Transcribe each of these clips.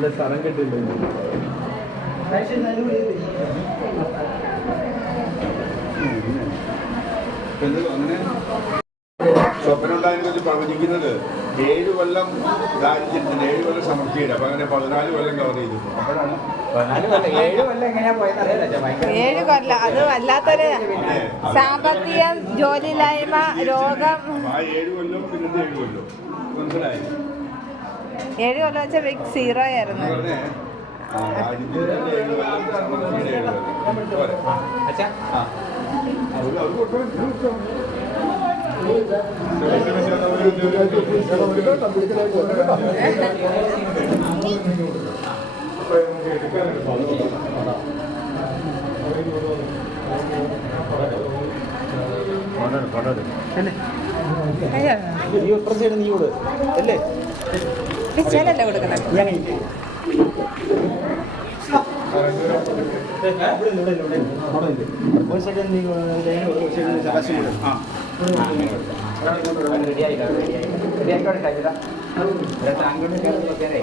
ഇവിടെ സ്ഥലം കിട്ടില്ല അങ്ങനെ പ്രവചിക്കുന്നത് ഏഴ് കൊല്ലം ദാരിദ്ര്യത്തിന് ഏഴ് കൊല്ലം സമൃദ്ധിയുടെ അപ്പൊ അങ്ങനെ പതിനാല് കൊല്ലം കവർ ചെയ്തു അപ്പോഴാണ് കൊല്ലം ഏഴ് കൊല്ലം അത് വല്ലാത്തൊരു സാമ്പത്തികം ജോലിയില്ലായ്മ രോഗം ആ ഏഴ് കൊല്ലം പിന്നെ ഏഴ് കൊല്ലം മനസ്സിലായി ഏഴ് കൊല്ലം വെച്ചാൽ ബിഗ് സീറോ ആയിരുന്നു. അയ്യോ നീ കൂടെ അല്ലേ? പിച്ചേലല്ലേ ഒരു സൈഡ് നീ ഒരു ആ റെഡി ആയില്ല റെഡി ആയില്ല റെഡി ആയിക്കോട്ടെ കഴിഞ്ഞില്ല അങ്ങോട്ട് കയറി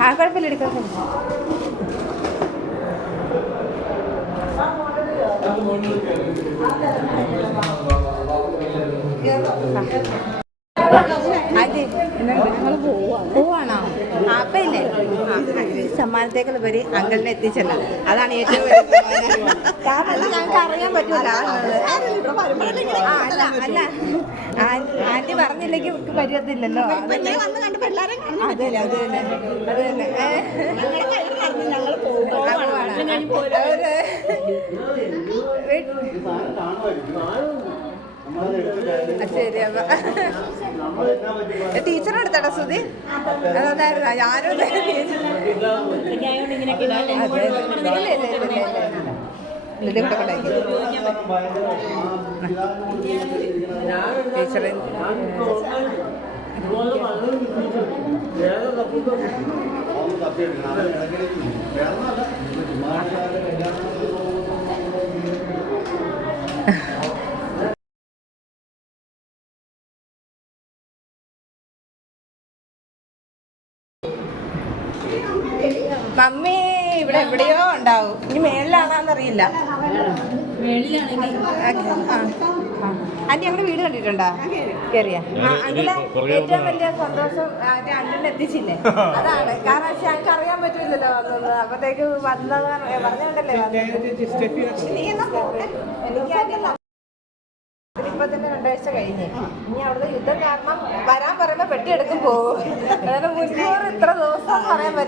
ആ കുഴപ്പമില്ല എടുക്കാം. അതെ പോവാണോ അപ്പൊ ഇല്ലേ സമ്മാനത്തേക്കുള്ളപരി അങ്കിളിനെ എത്തിച്ചല്ല. അതാണ് ഏറ്റവും. കാരണം ഞങ്ങൾക്ക് അറിയാൻ പറ്റൂല. അല്ല അല്ല. ആന്റി പറഞ്ഞില്ലെങ്കിൽ പറ്റത്തില്ലല്ലോ അതെ അതെ അതെ തന്നെ ആ, പോവാണ്. അവർ ആ, ശരി അപ്പൊ ടീച്ചറെ എടുത്തടാ സുധി അതായിരുന്നു ഞാനും അതെ. അതെ. ഇല്ല, ഇല്ല, ഇല്ല, ഇല്ല, ഇല്ല. ഇത് ഇവിടെ കൊണ്ടാക്കി ടീച്ചറെ മമ്മി ഇവിടെ എവിടെയോ ഉണ്ടാവും ഇനി മേളിലാണോന്നറിയില്ല അന്റെ ഞങ്ങളുടെ വീട് കണ്ടിട്ടുണ്ടോ? കേറിയാ. അങ്ങനെ ഏറ്റവും വലിയ സന്തോഷം അണ്ണൻ എത്തിച്ചില്ലേ? അതാണ്. കാരണം പക്ഷെ ഞങ്ങൾക്ക് അറിയാൻ പറ്റൂലല്ലോ വന്നത്. അപ്പത്തേക്ക് വന്നത് പറഞ്ഞുകൊണ്ടല്ലേ? എനിക്ക് ആദ്യം ഇപ്പൊ തന്നെ രണ്ടാഴ്ച കഴിഞ്ഞ്. ഇനി അവിടുത്തെ യുദ്ധം കാരണം വരാൻ പറയുമ്പോ പെട്ടി എടുക്കും പോകും. അതായത് മുന്നൂറ് ഇത്ര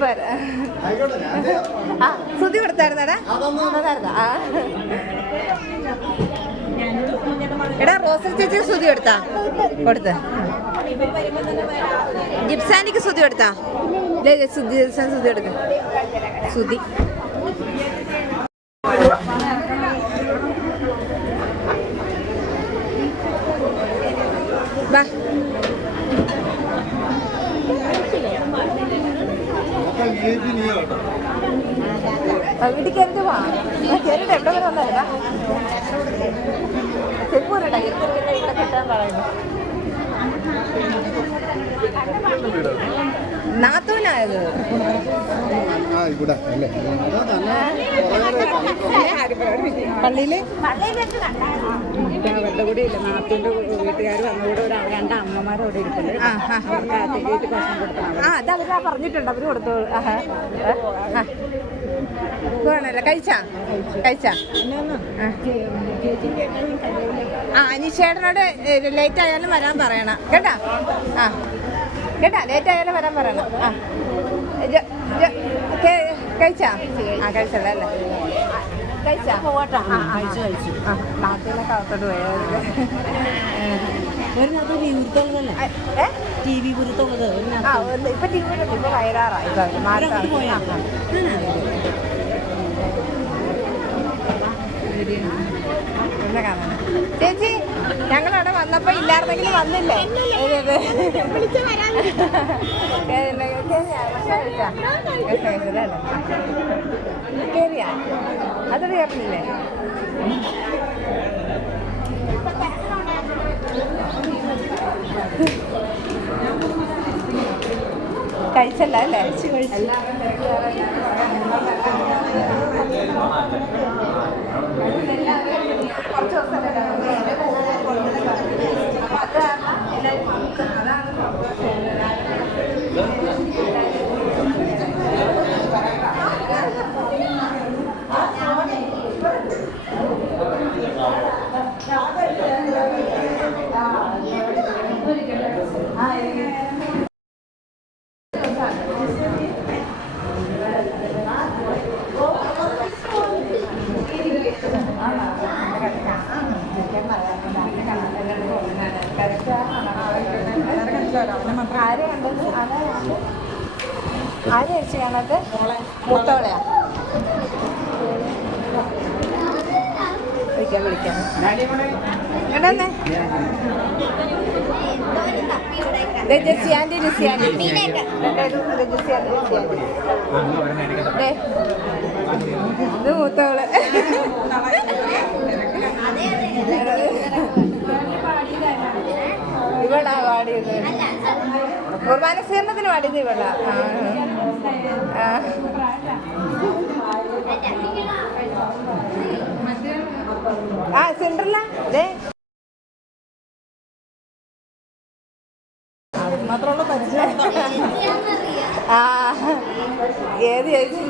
പോരാ ആ ശ്രുതി കൊടുത്തായിരുന്നടാ. ആ. എടാ റോസൽ ചേച്ചി ശ്രുതി കൊടുത്താ. കൊടുത്ത. ജിപ്സാനിക്ക് ശ്രുതി കൊടുത്താ. ഇല്ല, ഇല്ല, ജിപ്സാൻ ശ്രുതി കൊടുക്ക. സുതി വാ ആ, വീട്ടിൽ കയറിട്ട് വാ. കയറിട്ട് എവിടെ വരെ വന്നായിരുന്നാ ചെപ്പൂരടാ ഇവിടെ കിട്ടാൻ പറയുന്നു. നാത്തൂനായത്? പള്ളിയിൽ അവരുടെ കൂടെ ഇല്ല. നാട്ടിന്റെ വീട്ടുകാർ വന്നതോടെ ഒരു രണ്ട് അമ്മമാർ അവിടെ. അവർക്ക് ഭക്ഷണം കൊടുക്കണം ആ അത് അവരാ പറഞ്ഞിട്ടുണ്ട്. അവർ കൊടുത്തു. ആഹാ. ആ. വേണല്ലേ കഴിച്ചാ? കഴിച്ചാ? ആ. ആ അനീഷേട്ടനോട് ലേറ്റ് ആയാലും വരാൻ പറയണം. കേട്ടാ? ആ. കേട്ടാ? ലേറ്റ് ആയാലും വരാൻ പറയണം. ആ. കഴിച്ചാ? ആ കഴിച്ചല്ലേ അല്ലേ? കഴിച്ചാ? നാട്ടിലൊക്കെ അകത്തോട്ട് പോയത് ടി വി ഇപ്പൊ ടി വിയിലുണ്ട് ഇപ്പൊ പോയാ. ചേച്ചി ഞങ്ങൾ അവിടെ വന്നപ്പോ ഇല്ലായിരുന്നെങ്കിൽ വന്നില്ലേ. കേറിയ, അതൊരു കേറില്ലേ കഴിച്ചല്ല അല്ലേ? കുറച്ച് ദിവസമല്ലേ? 对啊你来 ആരെ കഴിച്ചു കാണാത്ത മൂത്തോളയാ വിളിക്കാം വിളിക്കാം. എവിടെ Rajasi aunty Rasi aunty Rajasi aunty. Rasi aunty ദേ, ഇത് മൂത്തോൾ ഇവളാ പാടിയത്. കുർബാന സ്വീകരണത്തിന് പാടിയത് ഇവിടെ ആ. മാത്രമുള്ള പരിചയം. ആ ഏത് ചേച്ചി?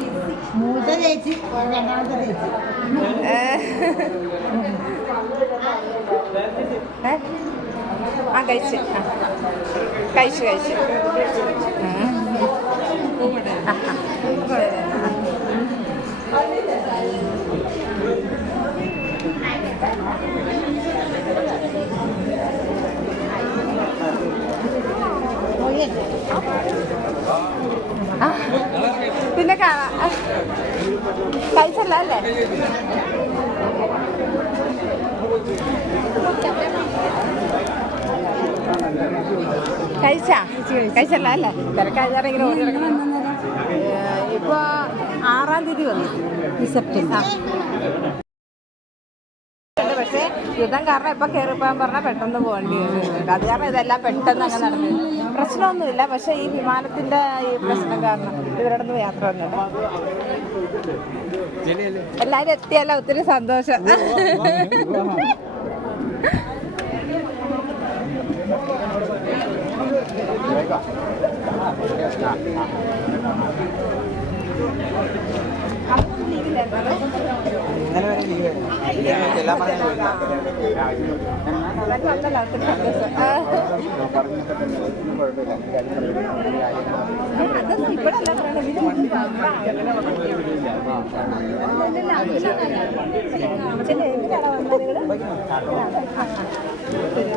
മൂത്ത ചേച്ചി രണ്ടാമത്തെ ചേച്ചി. ഏ? ഏ? ആ കഴിച്ച് ആ. കഴിച്ചു കഴിച്ചു ഉം. ആ, ആ. ശരി എന്നാ. ആ. പിന്നെ കാണാം ആ. കഴിച്ചല്ല അല്ലേ കഴിച്ചാ? കഴിച്ചല്ല അല്ലേ? കിടക്കണം ഇപ്പോൾ ആറാം തീയതി വന്നു. സെപ്റ്റംബർ. പക്ഷേ യുദ്ധം കാരണം ഇപ്പം കയറിപ്പോകാൻ പറഞ്ഞാൽ പെട്ടെന്ന് പോകേണ്ടി വരും. അത് കാരണം ഇതെല്ലാം പെട്ടെന്ന് അങ്ങ് നടന്നു. പ്രശ്നമൊന്നുമില്ല പക്ഷേ ഈ വിമാനത്തിന്റെ ഈ പ്രശ്നം കാരണം ഇവരോടൊന്നും യാത്ര വന്നില്ല എല്ലാവരും എത്തിയല്ലോ ഒത്തിരി സന്തോഷം. അതൊന്നും ലീവില്ലായിരുന്നോ? ഇന്നലെ വരെ ലീവ് എല്ലാം പറഞ്ഞു അതൊക്കെ വന്നല്ലോ ഒത്തിരി സന്തോഷം ആ. അത് ഇവിടെയല്ല പറയണത്, ഇതിന് മുൻപ് അവിടെ. അല്ലല്ല, അതിലാണ്. ഇതിന് എങ്ങനെയാണോ വന്നത് നിങ്ങൾ? ഇതിനാണ്. ആ, ആ. ശരി.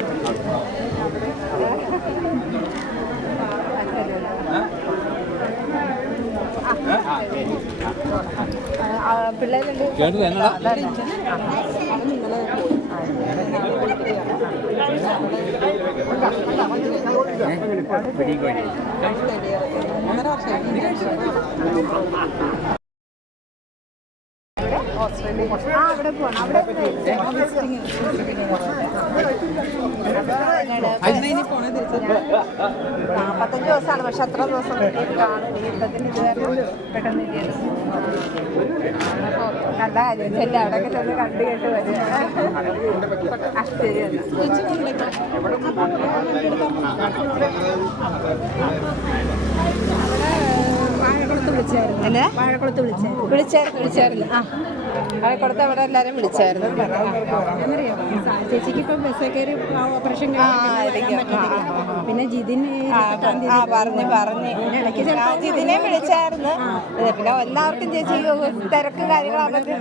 ആ, ശരി. ആ, ആ, പിള്ളേരുണ്ട്. ഒന്നര വർഷം അവിടെ പോകണം അവിടെ നാൽപ്പത്തഞ്ച് ദിവസമാണ്. പക്ഷെ അത്ര ദിവസം യുദ്ധത്തിന് ഇതുവരെ പെട്ടെന്ന് നല്ല കാര്യം ചെല്ലാം അവിടെയൊക്കെ ചെന്ന് കണ്ടു കേട്ട് എന്നാ. അവിടെ വാഴക്കുളത്ത് വിളിച്ച് വിളിച്ചായിരുന്നു. അല്ലേ വാഴക്കുളത്ത് വിളിച്ചായിരുന്നു. വിളിച്ചായിരുന്നു വിളിച്ചായിരുന്നു. ആ. വാഴക്കുളത്ത് അവിടെ എല്ലാവരും വിളിച്ചായിരുന്നു. ചേച്ചിക്ക് ഇപ്പം ബസ് കയറി ഓപ്പറേഷൻ. പിന്നെ ജിതിൻ ആ പറഞ്ഞു പറഞ്ഞു. ജിതിനെ വിളിച്ചായിരുന്നു. പിന്നെ എല്ലാവർക്കും ചേച്ചി തിരക്ക് കാര്യങ്ങളൊക്കെ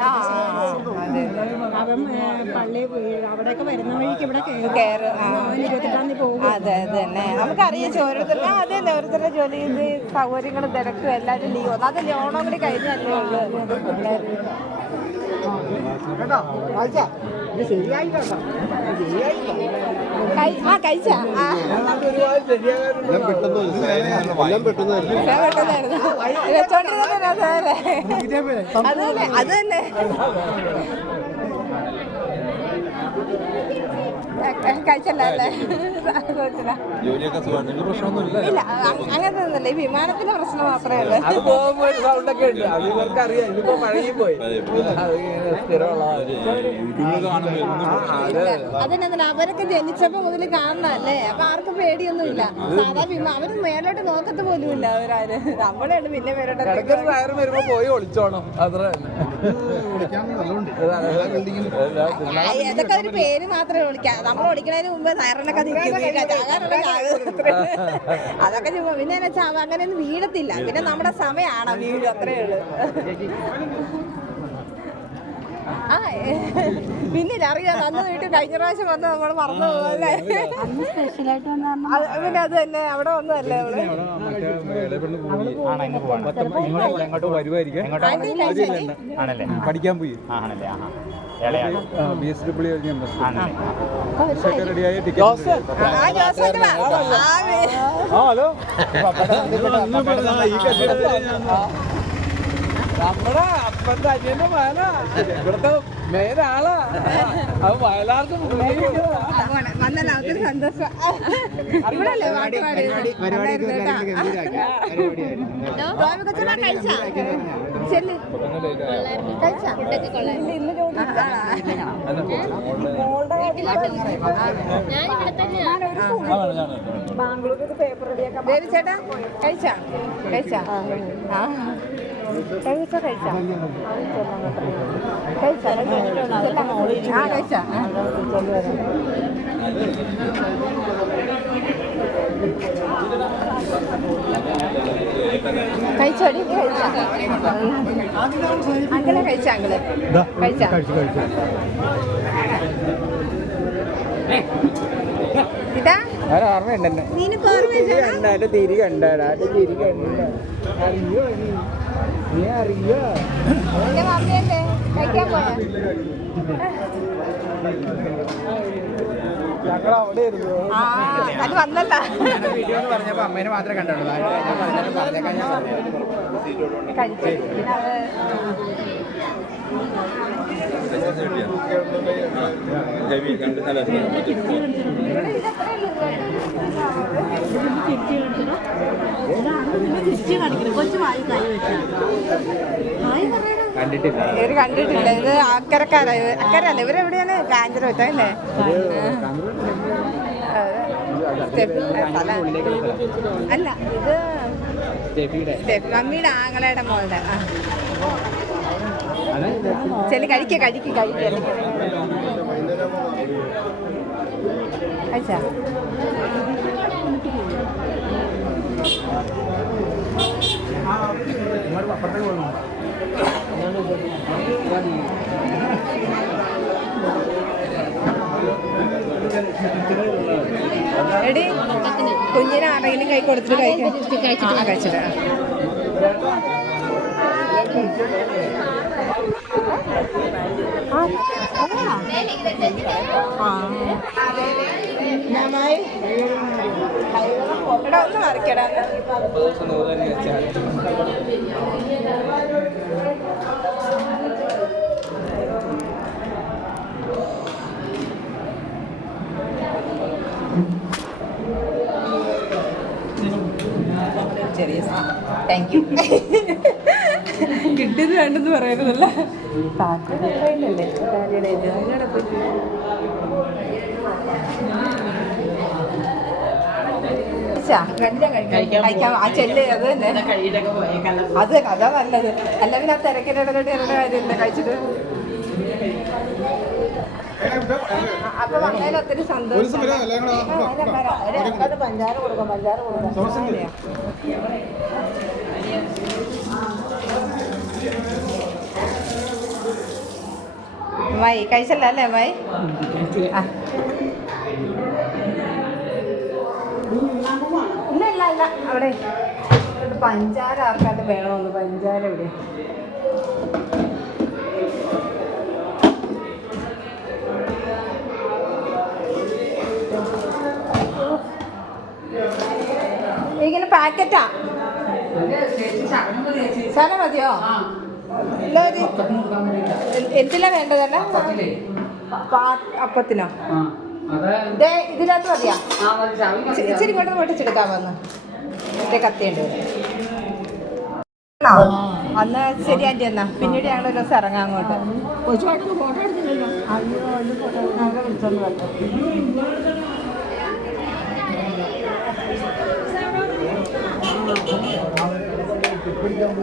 ആ പള്ളി അവിടെയൊക്കെ വരുന്ന വഴിക്ക് ഇവിടെ കയറി. അതെ അതെ തന്നെ നമുക്കറിയാം ഓരോരുത്തർക്ക് അതെ ഓരോരുത്തരുടെ ജോലി ഇത് സൗകര്യങ്ങളും തിരക്കും എല്ലാവരും ലീവ് അത് ലോണോ ഓണം കൂടി കഴിഞ്ഞല്ലേ ഉള്ളൂ? ആ കഴിച്ചാ. വെച്ചോണ്ടിരുന്നത് തന്നെ അത് തന്നെ അത് തന്നെ. കഴിച്ചല്ല അല്ലേ കൊച്ചിനാ. ജോലിയൊക്കെ സുഖമാണ് പ്രശ്നമൊന്നുമില്ല? ഇല്ല അ- അങ്ങനത്തെ ഒന്നുമില്ല ഈ വിമാനത്തിന്റെ പ്രശ്നം മാത്രമേ ഉള്ളൂ. അത് പോകുമ്പോ ഒരു സൗണ്ട് ഒക്കെ ഉണ്ട്. അത് ഇവർക്ക് അറിയാം പോയി. അത് ഇങ്ങനെ സ്ഥിരമുള്ള യൂട്യൂബിൽ കാണുമ്പോൾ അതിനെന്താ അവരൊക്കെ ജനിച്ചപ്പോ മുതൽ കാണണല്ലേ അപ്പൊ ആർക്കും പേടിയൊന്നുമില്ല. സാധാ വിമാ അവർ മേലോട്ട് നോക്കത്ത് പോലും ഇല്ല അവരാര്. നമ്മളാണ് പിന്നെ മേലോട്ട് ഇടയ്ക്കൊരു വരുമ്പോ പോയി ഒളിച്ചോണം. അത്ര തന്നെ. ഒരു പേര് മാത്രമേ വിളിക്കാം നമ്മൾ വിളിക്കുന്നതിന് മുമ്പ് തയ്യാറൊക്കെ നിൽക്കും അതൊക്കെ ചുമ്മാ പിന്നെ എന്ന് വെച്ചാൽ അങ്ങനെയൊന്നും വീഴത്തില്ല. പിന്നെ നമ്മുടെ സമയമാണ് വീട് അത്രേ ഉള്ളൂ. ആ പിന്നെ അറിയാം അന്ന് വീട്ടിൽ കഴിഞ്ഞ പ്രാവശ്യം വന്ന് നമ്മൾ മറന്നു പോകല്ലേ പിന്നെ അത് തന്നെ അവിടെ ഒന്നുമല്ലേ അവൾ? പഠിക്കാൻ പോയി. ആണല്ലേ ബി എസ് ഡബ്ല്യു ടിക്കറ്റ് ആ ഹലോ. നമ്മുടെ അനിയന്റെ മകനാ ഇവിടുത്തെ മെയിൻ ആളാ അത് വയലാർക്ക് ജോലി ഇല്ല. ദേവി ചേട്ടാ കഴിച്ചാ? കഴിച്ചാ? ആ. കഴിച്ചാ? കഴിച്ചാ? കഴിച്ചാ ആ കഴിച്ചാ. കഴിച്ചോടി? കഴിച്ചാ അങ്കിളെ കഴിച്ചാ അങ്കിൾ? കഴിച്ചാ? ഇതാ ഓർമ്മയുണ്ട് എന്നെ നിനക്ക് ഓർമ്മയില്ല? കണ്ട എന്റെ തിരി കണ്ടാടാ തിരി കണ്ട. അറിയോ നീ അറിയോ? ഞങ്ങൾ അവിടെ ഇരുന്നു. വീഡിയോ എന്ന് പറഞ്ഞപ്പോ അമ്മേനെ മാത്രമേ കണ്ടുള്ളൂ. പറഞ്ഞേക്കാൻ ഞാൻ ഇവർ കണ്ടിട്ടില്ല. ഇത് അക്കരക്കാരാ അക്കരല്ല ഇവരെവിടെയാണ് കാഞ്ചന വെച്ചല്ലേ അല്ല? ഇത് സ്റ്റെഫിയുടെ. ആങ്ങളയുടെ മോളുടെ. ആ. ചെല്ലി കഴിക്ക കഴിക്ക കഴിക്ക. എടി കുഞ്ഞിനെ ആരെങ്കിലും കൈ കൊടുത്തിട്ട് കഴിക്കാം. കഴിച്ചിട്ട് എടാ ഒന്ന് ചെറിയ താങ്ക് യു കിട്ടിയത് വേണ്ടെന്ന് പറയുന്നതല്ല. ആ ചെല്ല് അത് തന്നെ. അത് അതാ നല്ലത്. അല്ല പിന്നെ ആ തിരക്കിനിടയിലോട്ട് ഇറങ്ങുന്ന കാര്യമില്ല. കഴിച്ചിട്ട്. അപ്പൊ വന്നതിൽ ഒത്തിരി സന്തോഷം. പഞ്ചാര കൊടുക്കാം പഞ്ചാര കൊടുക്കാം. അതെയോ? കഴിച്ചല്ല അല്ലേ ഇല്ല ഇല്ല ഇല്ല. അവിടെ. പഞ്ചാര ആർക്കാണ്ട് വേണമെന്ന് പഞ്ചാര ഇവിടെ. ഇങ്ങനെ പാക്കറ്റാ? മതിയോ? എന്തിലാ വേണ്ടതല്ല പാ- അപ്പത്തിനോ? ദേ ഇതിനകത്ത് മതിയാ. ഇച്ചി- ഇച്ചിരി കൊണ്ട് പൊട്ടിച്ചെടുക്കാൻ വന്ന്. മറ്റേ കത്തിയുണ്ട്? അന്ന് ശരി ആന്റി എന്നാ. പിന്നീട് ഞങ്ങൾ ഒരു ദിവസം ഇറങ്ങാം അങ്ങോട്ട്.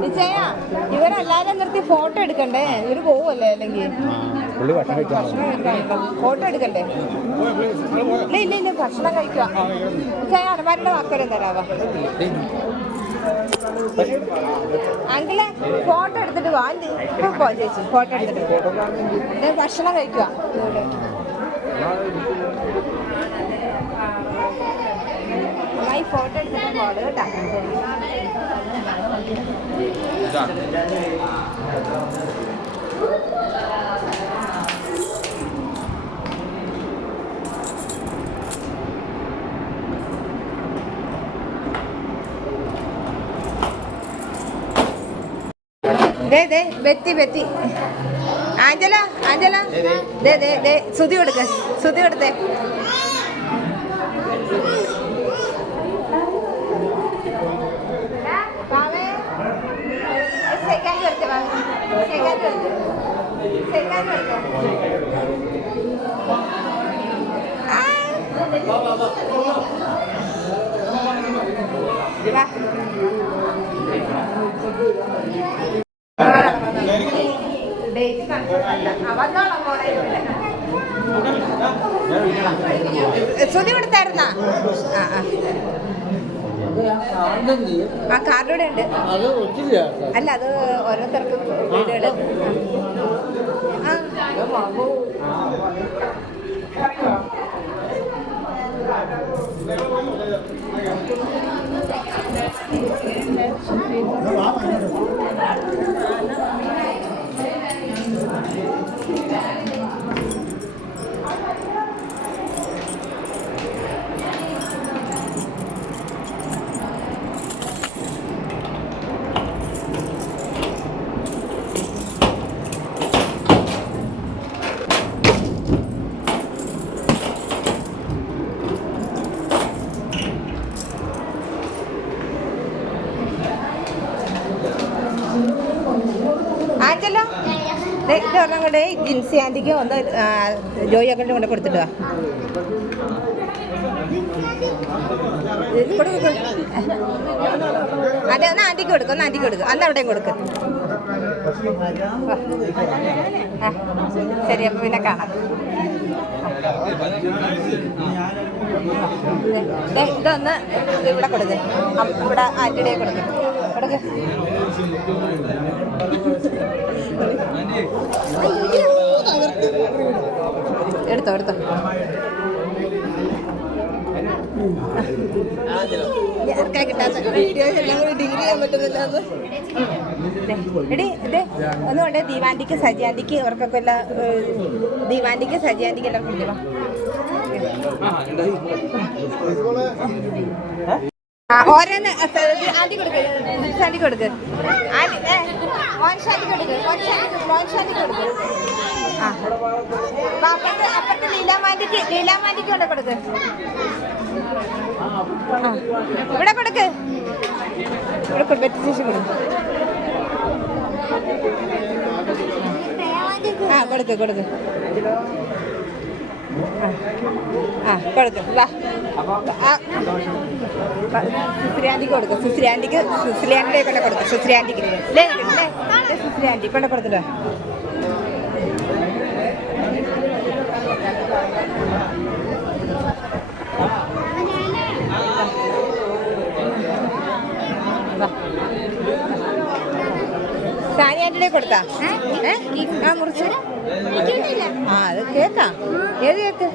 നിശ്ചയ ഇവരെല്ലാരും നിർത്തി ഫോട്ടോ എടുക്കണ്ടേ? ഇവർ പോവല്ലേ അല്ലെങ്കിൽ? ഫോട്ടോ എടുക്കണ്ടേ? ഇല്ല ഇല്ല ഇല്ല ഭക്ഷണം കഴിക്കുക. നിശ്ചയ വാക്കരം തരാവാ? അങ്കിളെ ഫോട്ടോ എടുത്തിട്ട് വാ. ഇപ്പൊ പോ ചേച്ചി ഫോട്ടോ എടുത്തിട്ട് ഞാൻ ഭക്ഷണം കഴിക്കുക. ഫോട്ടോ എടുത്തിട്ട് പോട് കേട്ടാ. ദേ ദേ ബെത്തി ബെത്തി ആഞ്ചല ആഞ്ചല. ദേ ദേ. ദേ സുതി കൊടുക്ക സുതി കൊടുത്തേ ബാവേ, ഒരു second കൊടുത്തേ ബാവേ. Second കൊടുത്തേ. Second കൊടുത്തേ. ആ. വാ. ഡേറ്റ് കൺഫേം അല്ല ആ, വന്നോളാം മോളെ ഇവിടെ. ശ്രുതി കൊടുത്തായിരുന്നാ ആ ആ. ആ കാർഡ് ഇവിടെ ഉണ്ട് അല്ല അത് ഓരോരുത്തർക്കും വീടുകൾ ആ. ആഞ്ചല്ലോ ദേ, ഇത് ഒരെണ്ണം ജിൻസി ആന്റിക്ക് ഒന്ന് ജോയി അക്കൗണ്ട് കൊണ്ട് കൊടുത്തിട്ട്. അതെ ഒന്ന് ആന്റിക്ക് കൊടുക്കും ഒന്ന് ആന്റിക്ക് കൊടുക്കും. അന്ന് അവിടെയും കൊടുക്കും. ശരി അപ്പം പിന്നെ കാണാം. ഇതൊന്ന് ഇവിടെ കൊടുക്ക്. ഇവിടെ ആന്റിയുടെ കൊടുക്ക്. കൊടുക്ക്. എടുത്തോ എടുത്തോ. ആർക്കാ കിട്ടാത്ത വീഡിയോ എല്ലാം കൂടി ഡിഗ്രി ചെയ്യാൻ പറ്റുന്നില്ല അത്. എടി ഇതേ ഒന്ന് കൊണ്ടേ ദീവാന്റിക്ക് സജിയാന്റിക്ക് ഇവർക്കൊക്കെ എല്ലാ ദീവാന്റിക്ക് സജിയാന്റിക്ക് എല്ലാം കൊടുക്കുക കൊടുക്ക് കൊടുക്ക്. കൊടുക്ക് കൊടുക്ക് ആ. ലീലാമാന്റിക്ക് ലീലാമാന്റിക്ക് ഇവിടെ കൊടുക്ക്. ഇവിടെ കൊടുക്ക്. ഇവിടെ കൊടുക്ക് ചേച്ചി കൊടുക്ക്. ആ കൊടുക്ക് കൊടുക്ക്. ആ കൊടുക്ക്. വാ. ആന്റിക്ക് കൊടുക്കും. ആന്റിയുടെ കൊണ്ട് കൊടുക്കും. സുശ്രീ ആന്റിക്ക് ലേ ലേ ലേ, സുശ്രീ ആന്റി കൊണ്ട് കൊടുത്തിട്ടോ സാനി കൊടുത്താ? ഏ? ആ മുറിച്ച്. ആ അത് കേക്കാ. ഏത് കേക്ക്?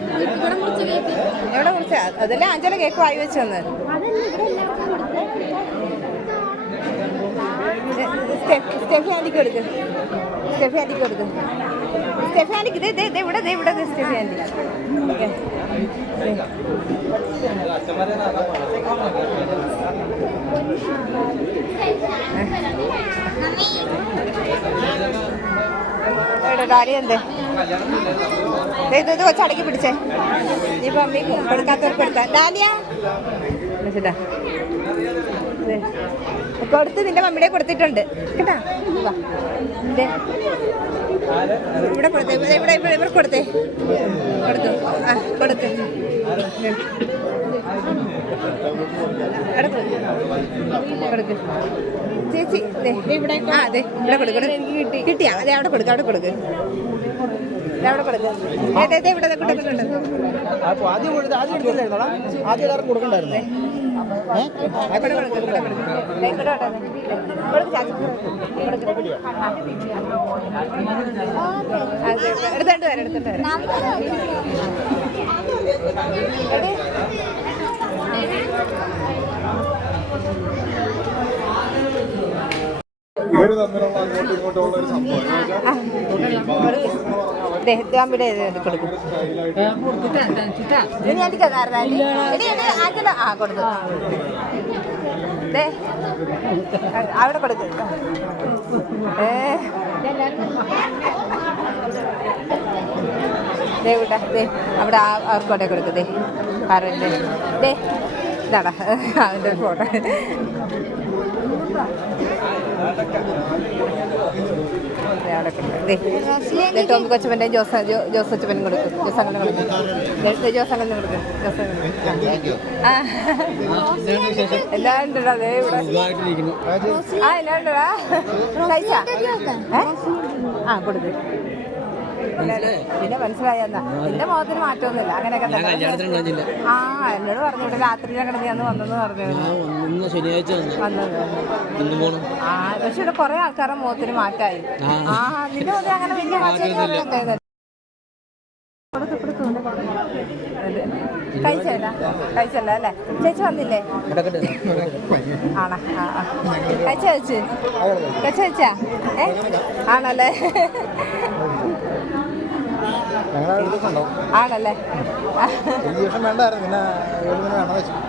എവിടെ മുറിച്ച? അതല്ല അഞ്ചല കേക്ക് വായി വെച്ച് വന്ന് സ്റ്റെഫി ആന്റിക്ക് കൊടുക്ക്. സ്റ്റെഫി ആന്റിക്ക് കൊടുക്ക്. സ്റ്റെഫി ആന്റിക്ക് ദേ ദേ ദേ ഇവിടെ ദേ ഇവിടെ ദേ സ്റ്റെഫി ആന്റി ഓക്കെ ഡാഡി എന്തേ? ഇത് ഇത് കൊച്ചടക്കി പിടിച്ചേ. നീ ഇപ്പം അമ്മി കൊടുക്കാത്തവർക്ക് കൊടുത്താ. ഡാലിയ. വിളിച്ചിട്ടാ ദേ. കൊടുത്ത് നിന്റെ മമ്മിയുടെ കൊടുത്തിട്ടുണ്ട്. കേട്ടാ? വാ. ഇവിടെ കൊടുത്തേ ഇവിടെ ഇവിടെ ഇവിടെ ഇവിടെ കൊടുത്തേ. കൊടുത്തു. ആ കൊടുത്ത്. കൊടുക്ക്. ചേച്ചി ദേ ഇവിടെ ആ അതെ ഇവിടെ കൊടുക്കണം കിട്ടി. കിട്ടിയാ അതെ അവിടെ കൊടുക്ക അവിടെ കൊടുക്ക്. അവിടെ കൊടുക്ക്. ദേ, ദേ, ദേ, ഇവിടെ കൊടുക്കുന്നുണ്ട് ആദ്യം ആദ്യം എടുത്തില്ലായിരുന്നോടാ? ആദ്യം എല്ലാവർക്കും കൊടുക്കണ്ടായിരുന്നു? എടുത്തോണ്ട് വരാം എടുത്തോണ്ട് വരാം. ഇവർ തമ്മിലുള്ള അങ്ങോട്ടും ഇങ്ങോട്ടുള്ള ഒരു സംഭവം ഇത് കൊടുക്ക് ആ കൊടുത്തു അവിടെ കൊടുക്ക്. ദേ. അവിടെ അവർക്കോട്ടെ കൊടുക്ക് ദേ. ആരുടെ ദേ. ഇതാടാ അവന്റെ ഫോട്ടോ. അവിടെ ദേ ടോമി കൊച്ചപ്പന്റെ ജോസ ജോസ് കൊച്ചപ്പനും കൊടുക്കും. ജോസ് അങ്ങനെ കൊടുക്കും. ജോസ് അങ്ങനെ കൊടുക്കും. ജോസ് ആ. എല്ലാം ഉണ്ടടാ ദേ ഇവിടെ ആ എല്ലാം ഉണ്ടടാ കഴിച്ചാ? ആ കൊടുക്ക്. പിന്നെ മനസ്സിലായെന്നാ. നിന്റെ മുഖത്തിന് മാറ്റമൊന്നുമില്ല. അങ്ങനെയൊക്കെ. ആ എന്നോട് പറഞ്ഞു ഇവിടെ രാത്രി ഞങ്ങൾ നീ അന്ന് വന്നെന്ന് പറഞ്ഞു. ശനിയാഴ്ച വന്നത്. ആ പക്ഷെ ഇവിടെ കുറെ ആൾക്കാരുടെ മുഖത്തിന് മാറ്റായി. ആ. നിന്റെ മുഖത്തിന് അങ്ങനെ വലിയ മാറ്റം കഴിച്ചല്ല കഴിച്ചല്ല അല്ലേ? ചേച്ചി വന്നില്ലേ? ആണോ? കഴിച്ച ചേച്ചി? കഴിച്ച ഏ? ആണല്ലേ?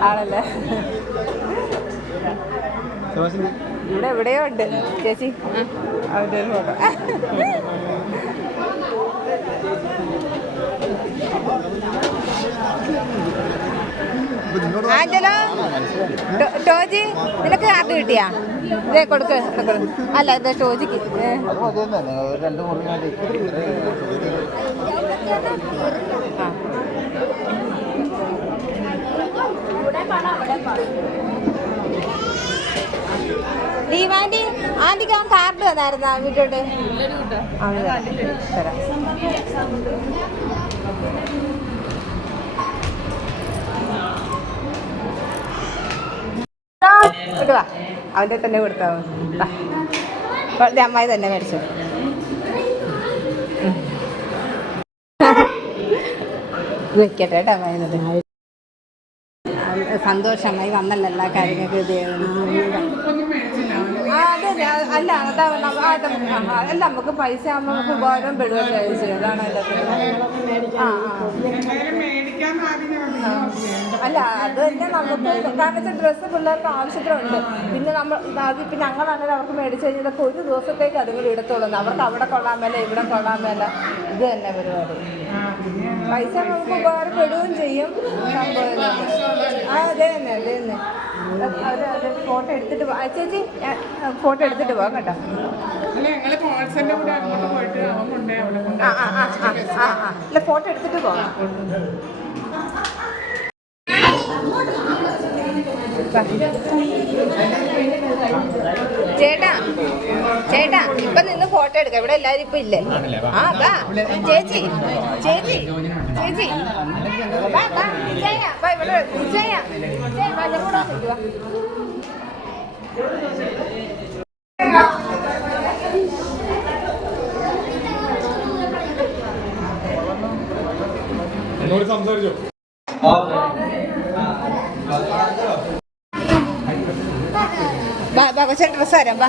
ആണല്ലേ? ഇവിടെ എവിടെയോ ഉണ്ട്. ചേച്ചി? അവരുടെ ഫോട്ടോ. ആഞ്ചലോ ടോജി നിനക്ക് കാർഡ് കിട്ടിയാ? ഇതേ കൊടുക്ക്. അല്ല ഇത് ടോജിക്ക് ഏ. രണ്ട് മുറി വേണ്ടി ആ. ദീപാന്റി ആന്റിക്ക് അവൻ കാർഡ് തന്നായിരുന്നാ വീട്ടോട്ട് തരാം. അവന്റെ തന്നെ കൊടുത്താ മതി. വാ. അപ്പോൾ ദേ അമ്മായി തന്നെ മേടിച്ചു വെക്കട്ടെ കേട്ടോ സന്തോഷമായി വന്നല്ലോ എല്ലാ കാര്യങ്ങൾക്കും. അല്ല നമുക്ക് പൈസ ആകുമ്പോൾ നമുക്ക് ഉപകാരം അല്ല അത് തന്നെ നമുക്ക് കാരണം വെച്ചാൽ ഡ്രസ്സ് പിള്ളേർക്ക് ആവശ്യത്തിനുണ്ട്. പിന്നെ നമ്മൾ അത് പിന്നെ ഞങ്ങളാണെങ്കിൽ അവർക്ക് മേടിച്ചു കഴിഞ്ഞാൽ ഒരു ദിവസത്തേക്ക് അതുങ്ങൾ ഇടത്തുള്ളൂ അവർക്ക് അവിടെ കൊള്ളാൻ മേല ഇവിടെ കൊള്ളാൻ മേല. ഇത് തന്നെ പരിപാടി. പൈസ നമുക്ക് ഉപകാരപ്പെടുകയും ചെയ്യും. ആ അതെ തന്നെ അതെ തന്നെ. ഫോട്ടോ എടുത്തിട്ട് പോ- ആ, ചേച്ചി ഫോട്ടോ എടുത്തിട്ട് പോകാം കേട്ടോ. അല്ല ആ ആ ആ ആ ആ ഫോട്ടോ എടുത്തിട്ട് പോകാം ചേട്ടാ ചേട്ടാ ഇപ്പൊ നിന്ന് ഫോട്ടോ എടുക്കാം. ഇവിടെ എല്ലാരും ഇപ്പൊ ഇല്ലേ? ആ ബാ ചേച്ചി ചേച്ചി ചേച്ചി. ബാ ബാ വിജയ ബാ ഇവിടെ വിജയ. വിജയ ബാ കൊച്ചു ഡ്രസ്സ് തരാം ബാ